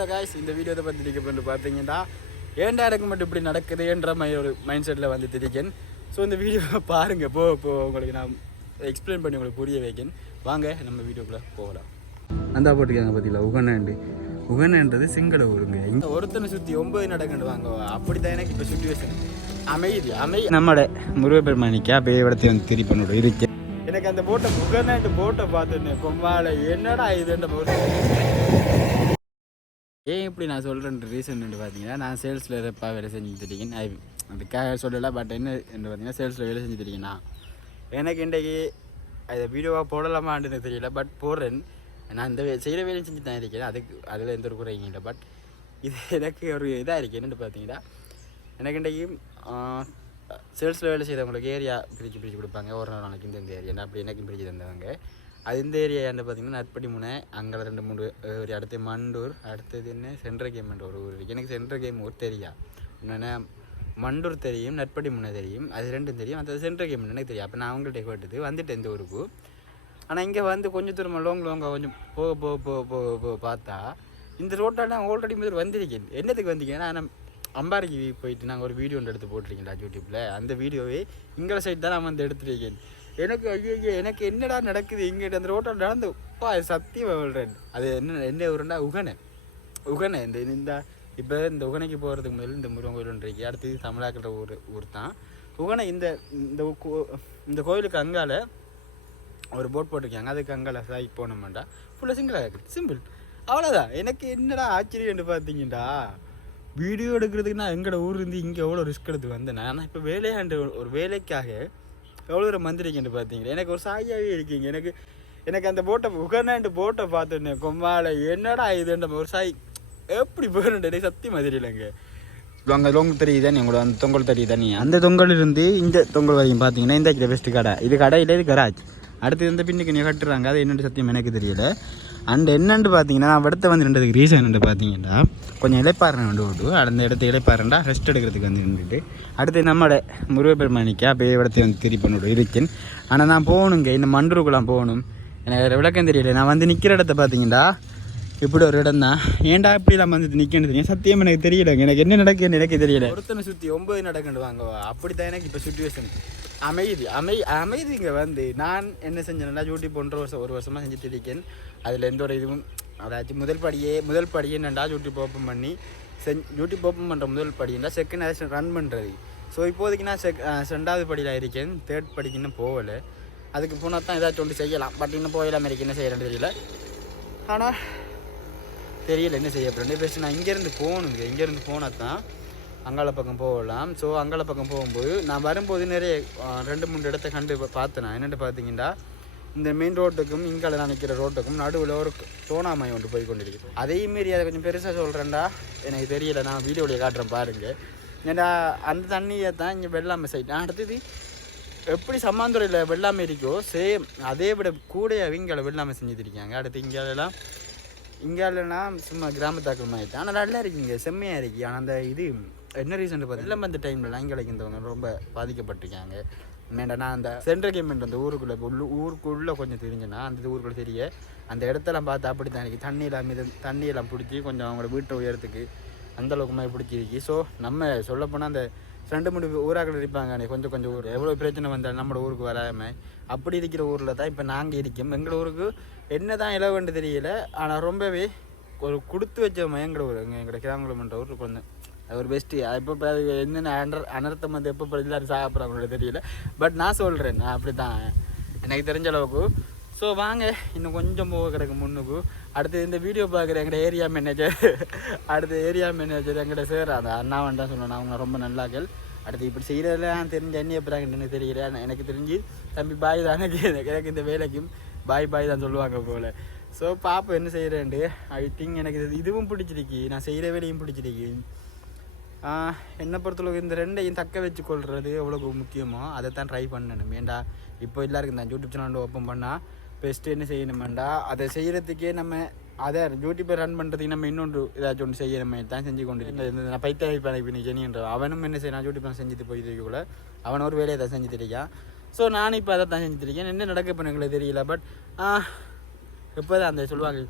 Hello guys, இந்த வீடியோவை பற்றி நீங்கள் வந்து பார்த்தீங்கன்னா ஏன்டா எனக்கு மட்டும் இப்படி நடக்குதுன்ற மாதிரி ஒரு மைண்ட் செட்டில் வந்து திரிக்கேன். ஸோ இந்த வீடியோவை பாருங்கள், போ உங்களுக்கு நான் எக்ஸ்பிளைன் பண்ணி உங்களுக்கு புரிய வைக்கேன். வாங்க நம்ம வீடியோக்குள்ளே போகலாம். அந்த போட்டிருக்காங்க பார்த்தீங்களா, உகனன்றது சிங்கள ஊருங்க. இங்கே ஒருத்தனை சுற்றி 9 நடக்கண்டு வாங்க. அப்படி தான் எனக்கு இப்போ சுச்சுவேஷன் அமைதி நம்மளோட முருகப்பெருமானிக்கா பேவடத்தை வந்து திரி பண்ணோட இருக்கு. எனக்கு அந்த போட்டை பார்த்துன்னு கொம்பால என்னடா இதுன்ற ஏன் இப்படி நான் சொல்கிறேன் ரீசன் பார்த்தீங்கன்னா, நான் சேல்ஸில் இருப்பாக வேலை செஞ்சுருக்கேன். அதுக்காக சொல்லலை, பட் என்ன என்று பார்த்தீங்கன்னா சேல்ஸில் வேலை செஞ்சுருக்கேன்னா எனக்கு இன்றைக்கு அதை வீடியோவாக போடலாமான்னு தெரியல. பட் போடுறேன். நான் இந்த செய்கிற வேலையும் செஞ்சு தான் இருக்கேன். அதில் எந்த ஒரு குறையும் இல்லை. பட் இது எனக்கு ஒரு இதாக இருக்குது. என்னென்னு பார்த்தீங்கன்னா, எனக்கு இன்றைக்கு சேல்ஸில் வேலை செய்கிறவங்களுக்கு ஏரியா பிரித்து கொடுப்பாங்க. ஒரு நாளைக்கு இந்த ஏரியா அப்படி எனக்கும் பிரித்து தந்தவங்க. அது இந்த ஏரியா என்ன பார்த்தீங்கன்னா, நட்படி முனை, அங்கே 2-3 ஒரு அடுத்து மண்டூர், அடுத்தது என்ன சென்ட்ரல் கேம்ன்ற ஒரு ஊர் இருக்குது. எனக்கு சென்ட்ரல் கேம் ஊர் தெரியா, என்னென்னா மண்டூர் தெரியும், நட்படி முனை தெரியும், அது ரெண்டும் தெரியும். அது சென்ட்ரல் கேம் எனக்கு தெரியும். அப்போ நான் அவங்கள்ட்ட கேட்டுது வந்துட்டு இந்த ஊருக்கு. ஆனால் இங்கே வந்து கொஞ்சம் தூரம் லோங்காக கொஞ்சம் போக பார்த்தா இந்த ரோட்டால் நான் ஆல்ரெடி முதல் வந்திருக்கேன். என்னத்துக்கு வந்திருக்கேன்னா, நான் அம்பாரிக்கு போயிட்டு நாங்கள் ஒரு வீடியோ ஒன்று எடுத்து போட்டிருக்கேன்டா யூடியூப்பில். அந்த வீடியோவே இங்கே சைட் தான் நான் வந்து எடுத்துருக்கேன். எனக்கு ஐயோ எனக்கு என்னடா நடக்குது இங்கே அந்த ரோட்டில் நடந்து சத்தியம் சொல்கிறேன். அது என்ன ஊருண்டா உகனை இந்த இப்போ இந்த உகனைக்கு போகிறதுக்கு முதல்ல இந்த முருகன் கோயில் ஒன்று இருக்கு. அடுத்தது தமிழாக்கிற ஊர் தான் உகனை. இந்த கோயிலுக்கு அங்கால ஒரு போட் போட்டிருக்காங்க. அதுக்கு அங்கால சாய் போனோம்டா ஃபுல்லாக சிங்கிளாக இருக்குது. சிம்பிள், அவ்வளோதான். எனக்கு என்னடா ஆச்சரியம்னு பார்த்தீங்கடா, வீடியோ எடுக்கிறதுக்கு நான் எங்களோட ஊர் இருந்து இங்கே எவ்வளோ ரிஸ்க் எடுத்து வந்தேன். ஆனால் இப்போ ஒரு வேலைக்காக எவ்வளோ தூரம் வந்திருக்கேன்னு பார்த்தீங்களா. எனக்கு ஒரு சாயாகவே இருக்கீங்க. எனக்கு அந்த போட்டை பார்த்துன்னு கொம்பால என்னடா இதுன்ற ஒரு சாய் எப்படி போகிறேன் சத்தியமாக தெரியலைங்க. அங்கே தொங்கல் தெரியுதா நீ, உங்களோட அந்த தொங்கல் தெரியுதா நீ, அந்த தொங்கல் இருந்து இந்த தொங்கல் வரைக்கும் பார்த்தீங்கன்னா இந்த பெஸ்ட்டு கடை. இது கடையில் இது கராஜ். அடுத்து இந்த பின்னுக்கு நீ கட்டுறாங்க. அது என்னென்னு சத்தியம் எனக்கு தெரியல. அண்ட் என்னென்னு பார்த்தீங்கன்னா, நான் இடத்த வந்து நின்றதுக்கு ரீசன் என்ன பார்த்தீங்கன்னா, கொஞ்சம் இலைப்பாறேன் விட்டு அந்த இடத்த இலைப்பாறேன்டா ரெஸ்ட் எடுக்கிறதுக்கு வந்து நின்றுட்டு அடுத்து நம்மளோட முருகப்பெருமானிக்கா போய் இடத்த வந்து திரி பண்ணிவிட்டு இருக்கேன். ஆனால் நான் போகணுங்க, இந்த மண்டூருக்குலாம் போகணும். எனக்கு விளக்கம் தெரியல. நான் வந்து நிற்கிற இடத்த பார்த்தீங்கன்னா இப்படி ஒரு இடம் தான். ஏன்டா இப்படி நம்ம வந்து நிற்கணும் தெரியும். சத்தியம் எனக்கு தெரியலைங்க. எனக்கு என்ன நடக்குன்னு எனக்கு தெரியல. ஒருத்தனை சுற்றி 9 நடக்கண்டு வாங்க. அப்படி தான் எனக்கு இப்போ சுச்சுவேஷன் அமைதி இங்கே வந்து நான் என்ன செஞ்சேன்னா, யூடியூப் ஒரு வருஷமாக செஞ்சுட்டு இருக்கேன். அதில் எந்த ஒரு இதுவும் அதாச்சும் முதல் படியே என்னண்டா யூடியூப் ஓப்பன் பண்ணி யூடியூப் ஓப்பன் பண்ணுற முதல் படின்னா செகண்ட் ஆக்ஷன் ரன் பண்ணுறது. ஸோ இப்போதைக்கு நான் 2வது படியில் இருக்கேன். 3rd படிக்கு இன்னும் போகலை. அதுக்கு போனால் தான் ஏதாச்சும் ஒன்று செய்யலாம். பட் இன்னும் போயிடலாம். எனக்கு என்ன செய்யறேன்னு தெரியல. ஆனால் தெரியல என்ன செய்ய போகிறேன். பெஸ்ட்டு நான் இங்கேருந்து போகணுங்க. இங்கேருந்து போனால் தான் அங்காள பக்கம் போகலாம். ஸோ அங்காள பக்கம் போகும்போது நான் வரும்போது நிறைய 2-3 இடத்த கண்டு பார்த்தேன். நான் என்னென்னு பார்த்தீங்கன்னா, இந்த மெயின் ரோட்டுக்கும் இங்கால நான் நிற்கிற ரோட்டுக்கும் நடுவில் ஒரு தோணாமாய் ஒன்று போய் கொண்டிருக்கு. அதையும் மாரி அதை கொஞ்சம் பெருசாக சொல்கிறேன்டா, எனக்கு தெரியல. நான் வீடியோவில் காட்டுறேன் பாருங்கள். ஏன்னா அந்த தண்ணியை தான் இங்கே வெள்ளாமை சைட். அடுத்தது எப்படி சம்மாந்துறையில் வெள்ளாமை இருக்கோ சேம் அதே விட கூட இங்கால வெள்ளாமை செஞ்சுருக்காங்க. அடுத்து இங்காலனா சும்மா கிராமத்தாக்கள் மாதிரி தான். ஆனால் நல்லா இருக்குங்க, செம்மையாக இருக்குது. ஆனால் அந்த இது என்ன ரீசன் பார்த்தீங்கன்னா, அந்த டைம்லலாம் இங்கே இருந்தவங்க ரொம்ப பாதிக்கப்பட்டிருக்காங்க. என்னடனா அந்த சென்ட்ரல் கவர்மெண்ட் அந்த ஊருக்குள்ளே கொஞ்சம் தெரிஞ்சுன்னா அந்த ஊருக்குள்ளே தெரிய அந்த இடத்தெல்லாம் பார்த்து அப்படி தான் இருக்குது. தண்ணியெல்லாம் பிடிச்சி கொஞ்சம் அவங்களோட வீட்டை உயரத்துக்கு அந்தளவுக்கு மாதிரி பிடிச்சிருக்கு. ஸோ நம்ம சொல்லப்போனால் அந்த 2-3 ஊராக்கள் இருப்பாங்க. கொஞ்சம் ஊர் எவ்வளோ பிரச்சனை வந்தால் நம்மளோட ஊருக்கு வராமல் அப்படி இருக்கிற ஊரில் தான் இப்போ நாங்கள் இருக்கோம். எங்கள் ஊருக்கு என்ன தான் இலவண்டு தெரியல. ஆனால் ரொம்பவே ஒரு கொடுத்து வச்ச எங்களோட ஊர் எங்களோட கிராமங்கள்ன்ற ஊர் கொஞ்சம் ஒரு பெஸ்ட்டு. எப்போ என்னென்ன அனர்த்தம் வந்து எப்போ எல்லாரும் சாப்பிட்றாங்களோட தெரியல. பட் நான் சொல்கிறேன், நான் அப்படி தான் எனக்கு தெரிஞ்ச அளவுக்கு. ஸோ வாங்க இன்னும் கொஞ்சம் போக கிடக்கு முன்னுக்கு. அடுத்து இந்த வீடியோ பார்க்குற எங்களோட ஏரியா மேனேஜர் எங்கள்கிட்ட சார் அந்த அண்ணாவன் தான் சொல்லணும். அவங்க ரொம்ப நல்லாக்கள். அடுத்து இப்படி செய்கிறதெல்லாம் தெரிஞ்ச என்ன எப்படாங்கன்னு எனக்கு தெரியல. எனக்கு தெரிஞ்சு தம்பி பாய் தானே எனக்கு இந்த வேலைக்கும் பாய் தான் சொல்லுவாங்க போல். ஸோ பாப்பா என்ன செய்கிறேன்ட்டு ஐ திங்க் எனக்கு இதுவும் பிடிச்சிருக்கு, நான் செய்கிற வேலையும் பிடிச்சிருக்கு. என்னை பொறுத்தளவுக்கு இந்த ரெண்டையும் தக்க வச்சு கொள்வது எவ்வளோ முக்கியமோ அதை தான் ட்ரை பண்ணணும். ஏண்டா இப்போ எல்லாருக்கும் தான் யூடியூப் சேனல் ஓப்பன் பண்ணால் பெஸ்ட்டு என்ன செய்யணுமெண்டா அதை செய்கிறதுக்கே நம்ம அதை யூடியூப்பை ரன் பண்ணுறதுக்கு நம்ம இன்னொன்று ஏதாச்சும் ஒன்று செய்ய நம்ம தான் செஞ்சு கொண்டு நான் பைத்திய ஜெனின்ற அவனும் என்ன செய்யணும் யூடியூப் செஞ்சுட்டு போயிருக்கக்குள்ள அவன் ஒரு வேலையை தான் செஞ்சு தெரியான். ஸோ நானும் இப்போ அதை தான் செஞ்சுட்டு இருக்கேன். என்ன நடக்க இப்போ எங்களுக்கு தெரியல. பட் இப்போ தான் அந்த சொல்லுவாங்க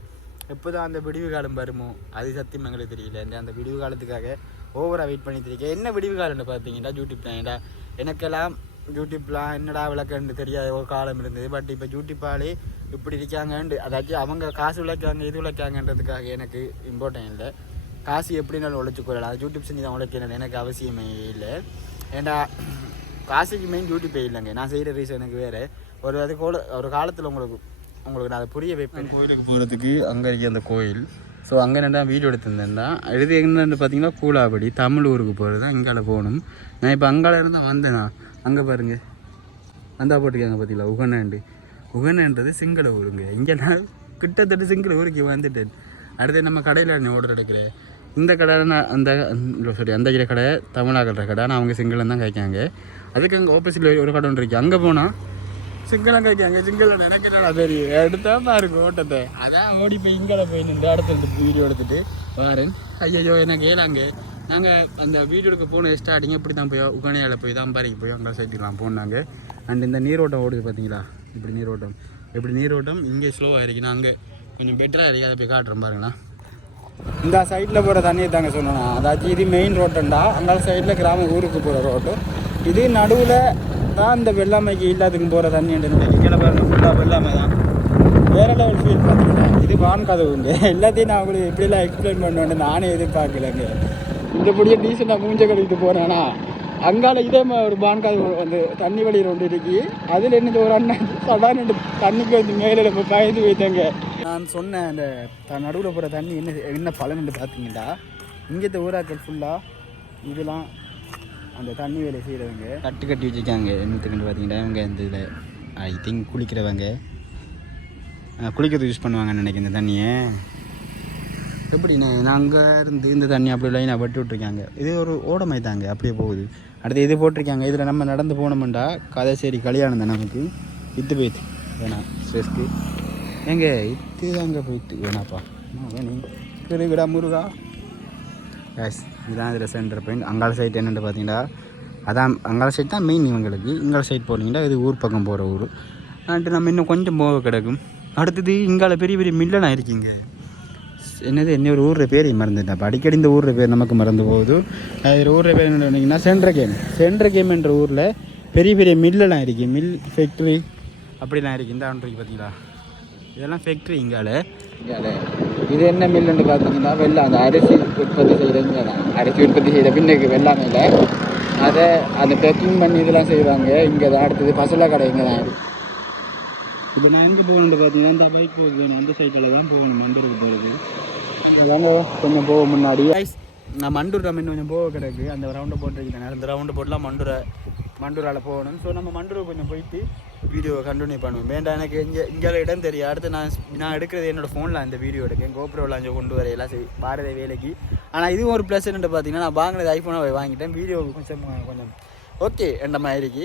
எப்போ தான் அந்த விடிவு காலம் வருமோ அது சத்தியம் எங்களுக்கு தெரியல. அந்த விடிவு காலத்துக்காக ஓவராக வெயிட் பண்ணிட்டு இருக்கேன். என்ன விடிவு காலம்னு பார்த்தீங்கன்னா யூடியூப் தான். எனக்கெல்லாம் யூடியூப்லாம் என்னடா விளக்கன்னு தெரியாத ஒரு காலம் இருந்தது. பட் இப்போ யூடியூப்பாலே இப்படி இருக்காங்கன்னு அதாச்சும் அவங்க காசு விளக்காங்க இது விளக்காங்கன்றதுக்காக எனக்கு இம்பார்ட்டன் இல்லை. காசு எப்படினாலும் உழைச்சி கொள்ளலாம். அது யூடியூப் செஞ்சு தான் உழைக்கணும் எனக்கு அவசியமே இல்லை. ஏன்டா காசுக்கு மெயின் யூடியூப்பே இல்லைங்க. நான் செய்கிற ரீசன் எனக்கு வேறு ஒரு காலத்தில் உங்களுக்கு நான் அதை புரிய வைப்பேன். கோயிலுக்கு போகிறதுக்கு அங்கே இருக்க அந்த கோயில். ஸோ அங்கே நான் வீடியோ எடுத்திருந்தேன் தான். எழுதி என்னென்னு பார்த்தீங்கன்னா கூலாபடி தமிழ் ஊருக்கு போகிறது தான். இங்கால போகணும். நான் இப்போ அங்கால இருந்தால் வந்தேண்ணா. அங்கே பாருங்கள் வந்தா போட்டிருக்காங்க பார்த்தீங்களா உகனன்றது சிங்கள ஊருங்க. இங்கே நான் கிட்டத்தட்ட சிங்கள ஊருக்கு வந்துட்டேன். அடுத்து நம்ம கடையில் ஆர்டர் எடுக்கிறேன். இந்த கடை அந்த கடை தமிழாக்கிற கடை. ஆனால் அவங்க சிங்களம் தான் காய்க்காங்க. அதுக்கு அங்கே ஆப்போசிட்டில் ஒரு கடை ஒன்று இருக்குது. அங்கே போனால் சிங்களம் காய்க்காங்க. சிங்களம் எனக்கு என்னடா தெரியும் எடுத்தா பாருங்க ஓட்டத்தை. அதான் ஓடி போய் இங்கே போய் நின்று அடுத்த வீடியோ எடுத்துகிட்டு வரேன். ஐயோ எனக்கு ஏலாங்க. நாங்கள் அந்த வீடியோ எடுக்க போன ஸ்டார்டிங் இப்படி தான் போய் உகனையால் போய் தான் பாரிக்கு போய் அங்கே சைட்டுலாம் போனாங்க. அண்ட் இந்த நீரோட்டம் ஓடுது பார்த்தீங்களா? இப்படி நீரோட்டம் இங்கே ஸ்லோவாக இருக்குன்னா அங்கே கொஞ்சம் பெட்டராக இருக்குது. அதை போய் காட்டுறேன் பாருங்களா. இந்த சைடில் போகிற தண்ணியை தாங்க சொன்னேன். அதாச்சும் இது மெயின் ரோட்டுண்டா. அங்கே சைடில் கிராம ஊருக்கு போகிற ரோட்டு. இது நடுவில் தான் இந்த வெள்ளாமைக்கு இல்லாதுக்கு போகிற தண்ணி கீழே பாருங்க ஃபுல்லாக வெள்ளாமை தான். வேறு லெவல் ஃபீல் பார்த்தீங்கன்னா இது வான் கதவுங்க. எல்லாத்தையும் நான் உங்களுக்கு எப்படிலாம் எக்ஸ்பிளைன் பண்ணுவேன்னு நானே எதிர்பார்க்கலைங்க. இந்த படியே டீசெண்டாக மூஞ்ச கழுவிட்டு போகிறேன்னா அங்கால இதே மாதிரி ஒரு பான் கதவு வந்து தண்ணி வழியில் ஒன்று இருக்கு. அதில் என்ன ஒரு அண்ணன் சடான தண்ணிக்கு வந்து மேலே பயந்து போயிட்டாங்க. நான் சொன்னேன் அந்த நடுவில் போகிற தண்ணி என்ன பலன்னு பார்த்தீங்கன்னா இங்கே ஊராக்கள் ஃபுல்லாக இதெல்லாம் அந்த தண்ணி வேலை செய்கிறவங்க கட்டி வச்சுருக்காங்க. என்னத்துக்குன்னு பார்த்தீங்கன்னா இவங்க இந்த இதில் ஐ திங்க் குளிக்கிறதுக்கு யூஸ் பண்ணுவாங்கன்னு நினைக்கிறேன். இந்த தண்ணியை எப்படிண்ணே நான் அங்கே இருந்து இந்த தண்ணி அப்படி லைனாக வெட்டி விட்ருக்காங்க. இது ஒரு ஓடமை தாங்க அப்படியே போகுது. அடுத்து இது போட்டிருக்காங்க. இதில் நம்ம நடந்து போனோம்டா கதை சரி கல்யாணம் தான் நமக்கு இத்து போயிட்டு வேணாம் ஸ்ட்ரெஸ்க்கு எங்க இத்து தாங்க போயிட்டு வேணாப்பா வேணி விடா முருகா கேஸ். இதுதான் இதில் சென்டர் பாயிண்ட். அங்கால சைட் என்னென்னு பார்த்தீங்கன்னா அதான் அங்கால சைட் தான் மெயின் இவங்களுக்கு. இங்கால சைட் போனீங்கன்னா இது ஊர் பக்கம் போகிற ஊர். அன்ட்டு நம்ம இன்னும் கொஞ்சம் போக கிடக்கும். அடுத்தது இங்கால பெரிய பெரிய மில்லெலாம் இருக்கீங்க. என்னது என்ன ஒரு ஊரில் பேர் மறந்துட்டேன். அப்போ அடிக்கடி இந்த ஊரில் பேர் நமக்கு மறந்து போகுது. ஒரு ஊரில் பேர் என்ன சொன்னீங்கன்னா சென்ட்ரல் கேம் என்ற ஊரில் பெரிய பெரிய மில்லெலாம் இருக்குது. மில் ஃபேக்ட்ரி அப்படிலாம் இருக்குது. இந்த ஆண்டு பார்த்தீங்களா இதெல்லாம் ஃபேக்ட்ரி இங்கால. இது என்ன மில்லுன்னு பார்த்தீங்கன்னா அந்த அரிசி உற்பத்தி செய்கிறதுங்க தான். அரிசி உற்பத்தி செய்த பின்னுக்கு வெள்ளாமையில் அதை அந்த பேக்கிங் பண்ணி இதெல்லாம் செய்வாங்க. இங்கே தான் அடுத்தது பசலா கடை இங்கே தான் இருக்குது. இப்போ நான் எங்கே போகணுன்னு பார்த்தீங்கன்னா அந்த பைக் போகுது. அந்த சைட்டில் தான் போகணும் மண்டூருக்கு போகிறது. அங்கே கொஞ்சம் போக முன்னாடி நான் மண்டூர் நம்ம இன்னும் கொஞ்சம் போக கிடக்கு. அந்த ரவுண்டை போட்டிருக்கேன். அந்த ரவுண்டை போட்டுலாம் மண்டூரால் போகணும். ஸோ நம்ம மண்டூருக்கு கொஞ்சம் போயிட்டு வீடியோவை கண்டினியூ பண்ணுவோம். வேண்டாம் எனக்கு இங்கே இடம் தெரியும். அடுத்து நான் எடுக்கிறது என்னோடய ஃபோனில் அந்த வீடியோ எடுக்கேன். கோப்ரோவில் அங்கே கொண்டு வர எல்லாம் பாரத வேலைக்கு. ஆனால் இதுவும் ஒரு ப்ளஸ் என்னட்டு பார்த்தீங்கன்னா நான் வாங்கினது ஐஃபோனாக வாங்கிட்டேன். வீடியோ கொஞ்சம் ஓகே என்ற மாதிரி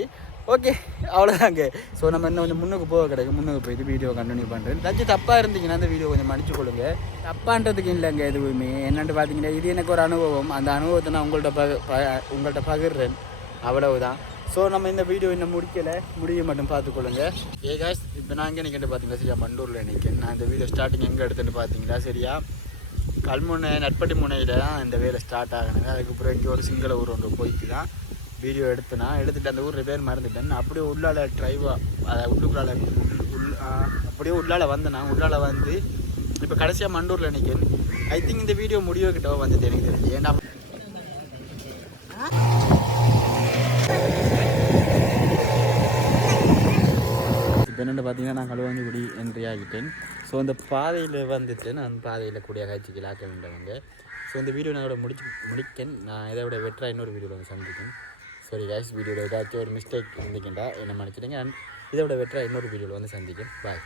ஓகே அவ்வளோதாங்க. ஸோ நம்ம இன்னும் கொஞ்சம் முன்னுக்கு போக கிடைக்கும். முன்னுக்கு போயிட்டு வீடியோ கண்டினியூ பண்ணுறேன். ஏதாச்சும் தப்பாக இருந்துச்சுன்னா அந்த வீடியோ கொஞ்சம் மன்னிச்சு கொள்ளுங்க. தப்பான்றதுக்கு இல்லைங்க எதுவுமே. என்னென்னு பார்த்தீங்கன்னா இது எனக்கு ஒரு அனுபவம். அந்த அனுபவத்தை நான் உங்கள்கிட்ட பகிர்றேன் அவ்வளவுதான். ஸோ நம்ம இந்த வீடியோ இன்னும் முடிய மட்டும் பார்த்துக்கொள்ளுங்க. காய்ஸ் இப்போ நான் எங்கே நிற்கிட்டு பார்த்தீங்களா சரியா மண்டூரில் நிற்கிறேன். நான் இந்த வீடியோ ஸ்டார்டிங் எங்கே எடுத்துகிட்டு பார்த்தீங்களா சரியா கல்முனை நட்பட்டி முனையில் தான் இந்த வேலை ஸ்டார்ட் ஆகணுங்க. அதுக்கப்புறம் இங்கே ஒரு சிங்கள ஊர் ஒன்று போயிட்டு தான் வீடியோ எடுத்துட்டு அந்த ஊர் பேர் மறந்துட்டேன். அப்படியே உள்ளால அதை உள்ளுக்குள்ளால அப்படியே உள்ளால வந்தேன். உள்ளால வந்து இப்போ கடைசியாக மண்டூரில் நிற்கிறேன். ஐ திங்க் இந்த வீடியோ முடிவு கிட்ட வந்துட்டு எனக்கு தெரிஞ்சு. ஏன்னா இப்போ என்னென்னு பார்த்தீங்கன்னா நான் களுவாஞ்சிக்குடி என்ட்ரி ஆகிட்டேன். ஸோ இந்த பாதையில் வந்துட்டு நான் பாதையில் கூடிய காட்சிக்கு ஆக்க வேண்டவங்க. ஸோ இந்த வீடியோ நான் இதோட முடிக்கேன். நான் இதை விட வெட்டராக இன்னொரு வீடியோவில் வந்து சந்திக்கேன். சாரி காய்ஸ் வீடியோவில் ஏதாச்சும் ஒரு மிஸ்டேக் இருந்துக்கிட்டா என்ன மன்னிச்சிடுங்க. அண்ட் இதை விட வெட்டராக இன்னொரு வீடியோவில் வந்து சந்திக்கேன். பாய்.